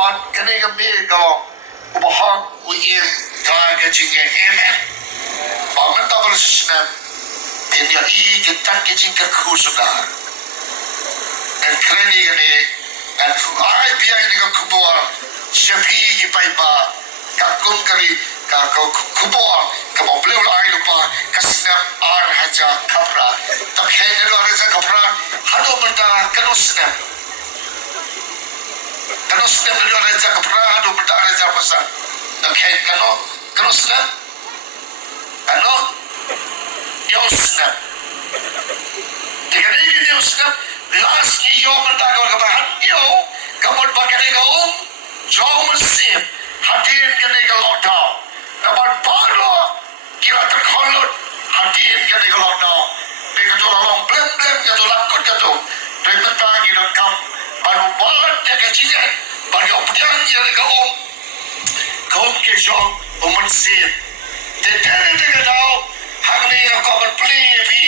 but kani kami ko ubahag uim ka jinge amen paman tabal sinam tinya kita kijing kusuda dan kani kani dan ai biang ni kubur sepi ki paipa kakum kari kako kubur kamo bleu lai lupa kasnam ar haja kapra tak kene lo haja kapra hado benda kanusnam lo haja kapra hado benda haja pasal tak kene kano kanusnam kano yosnam tikani ni yosnam last ni yo benda ko kabahan yo kamot bakane ko jom sim hadir kene ko lockdown kabar palo kira terkolot hadir kene ko lockdown begitu orang blem kata lakut kata begitu ni nak kam baru buat dia kajian baru opdian dia ko kaum ke jom sim tetene dia tahu hangni ko play bi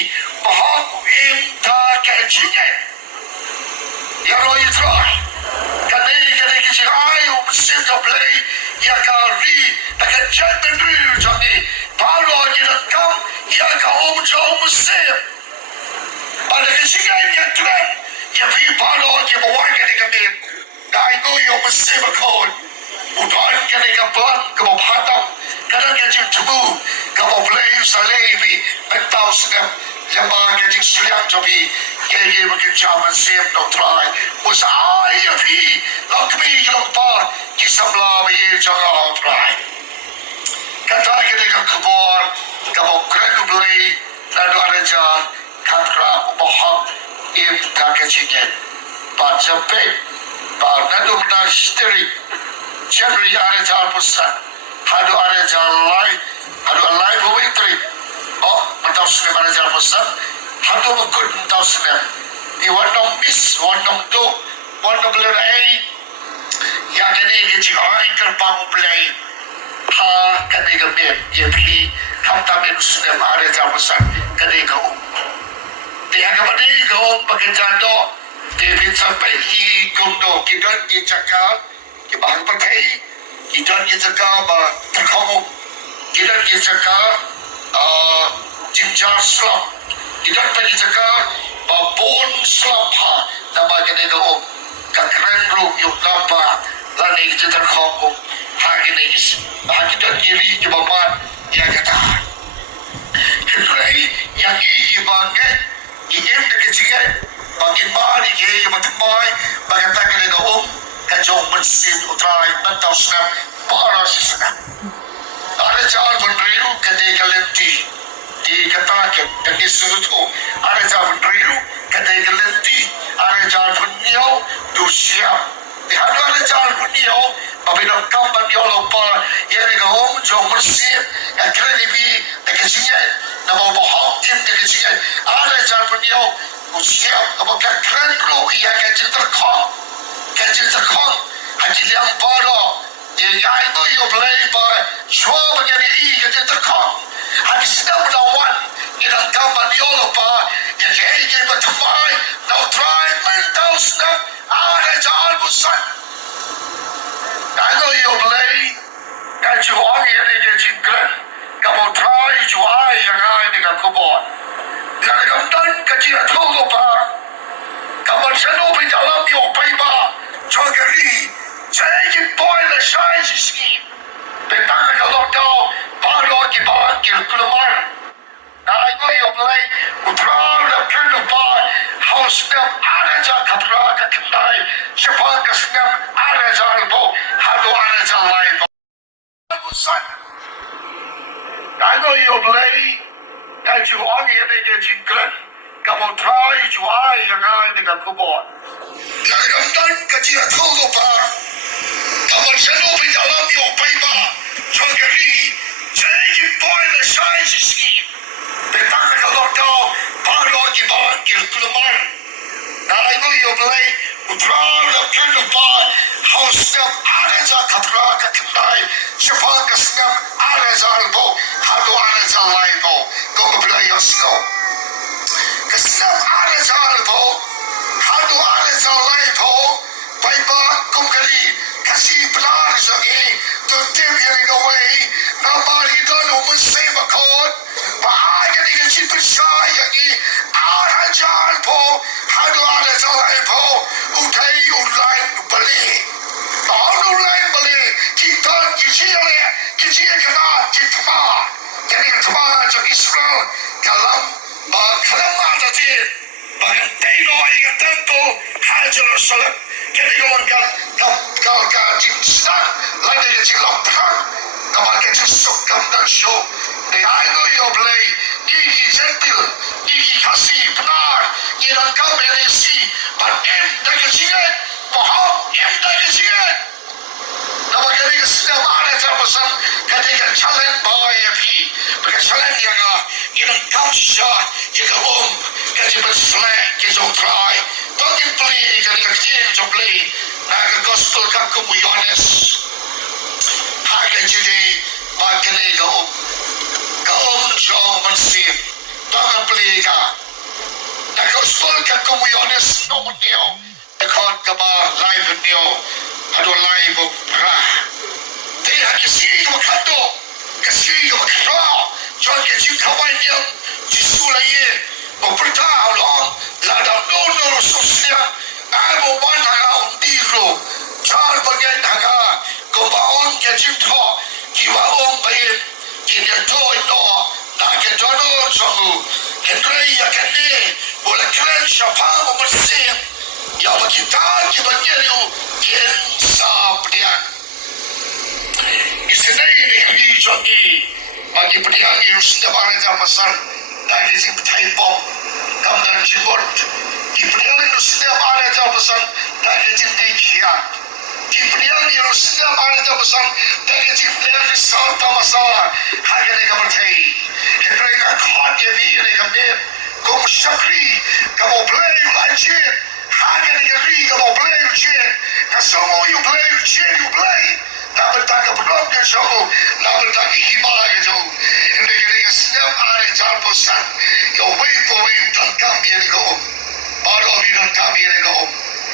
bahag im ta kajian ya roi try kani kisi ayo sim to play ya kari tak jadi dulu jadi baru kita kam ya kau jauh sim pada kisi yang tren ya pi baru kita bawa kita kami dah itu yang sim kau udah kita kapan kau patah kadang kita cubu kau play salevi betau sedap jamaah kita seliang jadi kaya mungkin zaman sim dok try us ayah pi lakmi lakpa kisabla bayi jangan try kata kita kabur kau keren beli lalu ada jalan katra bahag im tak kecilnya baca pe baca tu mana steri jadi ada jalan pusat ada jalan lain ada lain bawitri oh mentau sudah ada jalan pusat ada bukan mentau sudah iwan nom miss iwan nom tu iwan nom beli ya kini kita orang kerpang play ha kini kami ya pi ham kami sudah ada jalan pusat kini kau dia kami kau pakai jado David sampai kau do kita cakap kita bahang pakai kita cakap bah terkau kita cakap jinjar slap kita pergi cakap bah bon slap ha nama kini kau kakran group yuk nampak lani kita terkau kita kiri ke bawah yang kata kedai yang ini banget ini dekat sini bagi mari ke yang bertemai bagi tak kena kau kacau mesin utrai mentau senam para senam ada jalan beriru ketika lenti di katakan dan di suatu ada jalan beriru ketika lenti ada jalan beriau dusia ada jalan beriau apabila kampan dia lupa yang kau jauh bersih yang kena dibi dekat sini nama bohong tim dekat sini ada jalan beriau usia apakah keren lu yang kecil terkong haji yang baru yang itu you play by semua begini kecil terkong haji sedang melawan yang kampan dia lupa yang kecil bertemai no try mental snap ada jalan besar kalau you play dan juang yang kecil keren kamu try jual yang ada dengan kubur dan kamu kecil tu lupa kamu selalu berjalan di upaya jogeri jadi boy the size scheme tentang kalau tahu baru dipanggil keluar nah itu you play utara dan lupa house nam ada jalan kapra ketai sepang kesnam ada jalan bo halu ada jalan lain busan kalau you play dan juang yang kecil keren kamu try jual yang ada dengan kubur yang rentan kecil tu lupa kamu selalu berjalan di upaya jogeri jadi boy the size scheme tentang kalau tahu baru dipanggil keluar nah itu you play utara dan lupa house nam ada jalan kapra ketai sepang kesnam ada jalan bo halu ada jalan lain bo kau play yourself kesam ada jalan bo hadu ada jalan lain bo baiba kum kali kasih Jerusalem kini kawan kal sedang lagi kecil lontang kawan kecil sukam dan show di ayo yo play gigi gentil gigi kasih benar yang kau berisi but dah kecilkan paham dah kecilkan nama kini sedang ada terpesan ketika challenge bawa api because challenge yang kau syah yang kasi berselek kisah try don't play ketika kecil kisah play naga gospel kamu Yohanes harga jadi makanya kau jauh mensip don't play naga gospel kamu Yohanes nomor dia dekat kaba live dia ada live berah dia kasih kamu kado kasih kamu kado jangan kecil kawan yang disulai bertahu long ladang dono sosial aku mana kau tiru car bagian haga kau baon kecil tho kiwa bayin kita tho itu nak kejono sungguh Henry ya kene boleh keren siapa bersih ya bagi kita nyeriu kinsap dia istilahnya ini jogi bagi pediang itu sudah banyak besar dari si Thailand kamdan jibot kipriang itu sudah banyak besar dari si India kipriang itu sudah banyak besar dari si South Masalah harga mereka bertai mereka kuat ya mereka mer kamu syakri kamu play lanjut harga negeri kamu play lanjut kamu you play Namun tak kebenaran dia jauh, namun tak hibah dia jauh. Mereka sedang ada jalan pesan, yang wave tentang dia ni kau, baru dia tentang dia ni kau.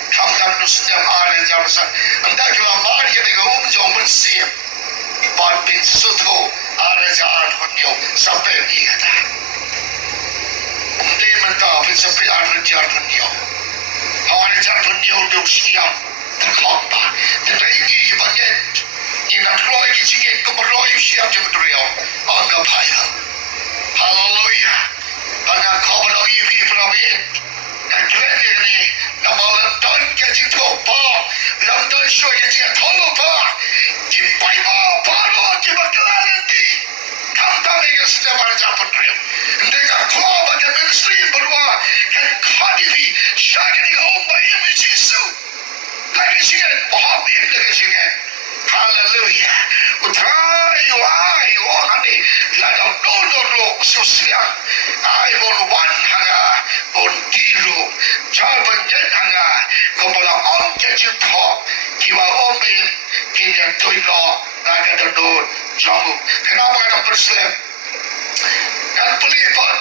Kamu tu sedang ada jalan pesan. Entah kalau mari dia ni kau jauh mensih, batin suatu ada jalan penyau sampai ni kata. Dia mentah sampai ada jalan penyau. Ada jalan penyau dia siap. Terkota, tetapi bagian ina Roy kicingin kemeroy siap jemutrio, anggap haya. Haleluya, bangga kau berdoa ini perabot. Keren ini, nama London kecil topa, London show kecil tolopa, kipai bawa kibakelan nanti. Kamu tak mereka sudah banyak penerima. Mereka keluar bagian ministry berdua, kan khadifi, syakir ni kau bayar Yesus. Lagi sikit, paham ini lagi sikit. Haleluya. Utrai, nanti ladang dono sosial. I bon wan hanga, bon tiru. Jal benjen hanga, kepala om kecil thok. Kiwa omin, kini toilo, naga dono jamu. Kenapa kena berselem? Kan pelipar.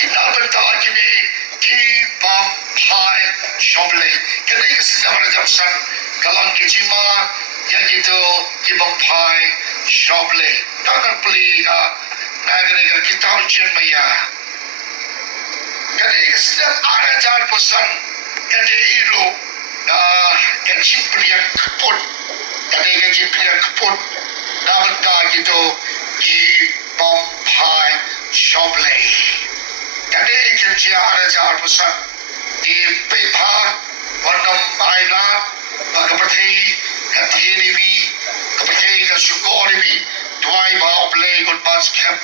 Kita bertawa kini. Kibam Pai Shoble. Kena sudah berjamsan kalang kecima yang itu Kibam Pai Shoble. Takkan pelika negara kita ujian maya. Kena sudah ada jalan pesan kena iru kecil pilihan keput. Kena kecil pilihan keput. Namun tak gitu Kibam Pai Shoble. Kami kerja ada jalan besar di Pepa, Warnam Island, Bagaperti, Katiribi, Kapati, Kasukoribi, Tuai Bau Play, Good Bus Camp.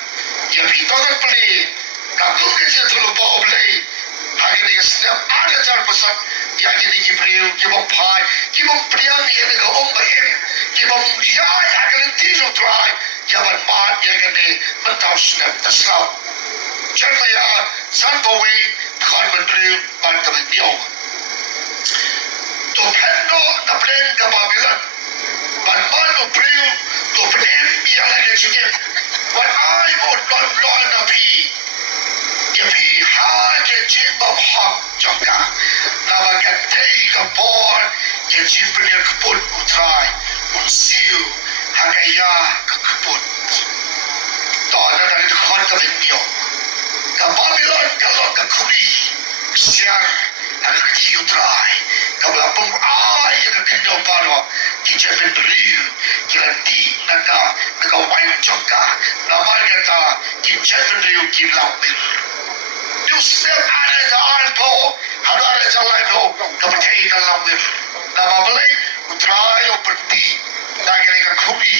Ya kita kan play, kamu kerja terlalu bau play. Hari ini sedang ada jalan besar yang ini Gibril, Kibam Pai, Kibam Priang yang ini kau bayar, Kibam dia yang ini tisu try, Kibam Mat yang ini mentau sedang terselau. Jeremiah Sanbawi kan menteri bantuan dia. Topendo taplen kababilan. Bantuan menteri toplen yang lagi sikit. What I would not learn of he. If he had a gym of hot joga, now I can take a ball, can gym bring a kaput utrai, unsiu, hagaya kaput. Tolong dari dekat ke video. Kababilan kalau kekuri siar ada kecil utrai kabla pemai yang kena baru kita berdiri kita di naga wain joka nama kita berdiri kita lampir. You step ada jalan po Ada jalan itu kepercayaan dalam dia. Nama boleh utrai operti lagi ni kubi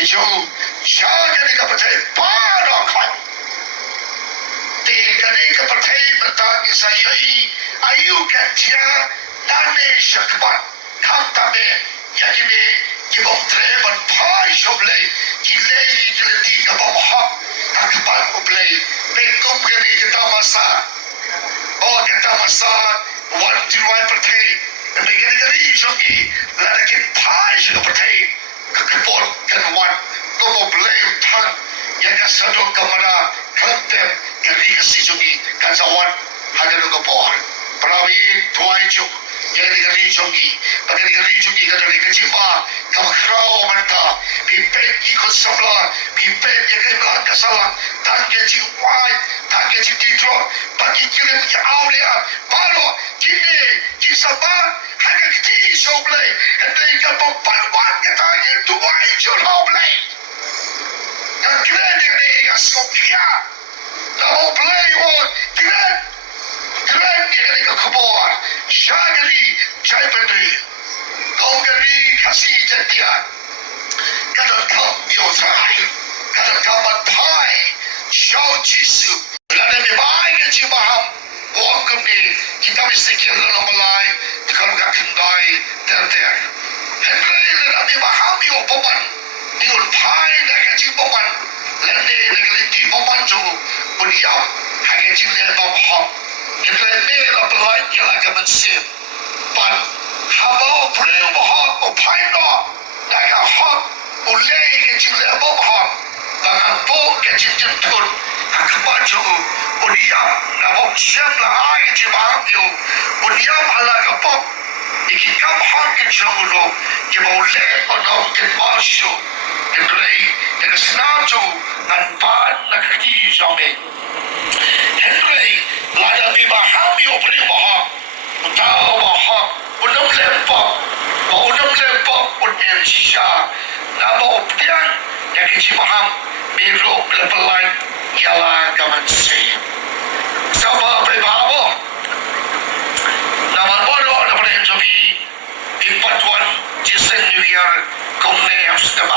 jauh jangan ni kepercayaan pada kan. Tiga ni kepercayaan bertanya saya ayu kerja nane syakban kam tabe yakini kibom treban pai shoblei kilei kileti kabam hak akbar oblei bekum kini kita masa oh kita masa wanti wai pertai begini kali jogi ladakin pai juga pertai kekepor kan wan komo oblei tan yang kasadok kamera kantem kali kasi jogi kansawan hagano kapor prawi tuai juk jadi kali jogi bagi kali jogi kadang kecipa kamakau manta pipet ikut sabla pipet yang belakang salah tangke jiwai tangke jitro bagi kirim ke aulia baru kini kisah hanya kiti soblay hendak kapal panwan katanya tuai joblay dan keren ini yang sokya kamu play on keren dia ni kekebor syagari jai pendiri kau gari kasih jadian kadang kau biosai kadang kau bantai syau jisu lada bebai ke cibaham buang kami kita mesti kira malai kalau kau kendai ter hendai lada bebaham yo poman diun pai dah cibaman lada negeri poman jo beriam hanya cile bom Kita ni la pelai ialah kaman sim. Pan habau preu bahak o paino daga hak ulei ke cile bom hak daga po ke cincin tun akabaju uniam na bom siam la ai ke cibaham yo uniam hala ke pop iki kam hak ke chamulo ke boleh onom ke masyo ke play ke snajo an pan na kaki jame Henry lada bibaham yo beri bahak utau bahak unam lepok unem sisa nama opdian yang kecil baham biru lepelai ialah kaman si siapa beri baham nama bodoh daripada yang jobi 41 Jason New Year komne yang sedang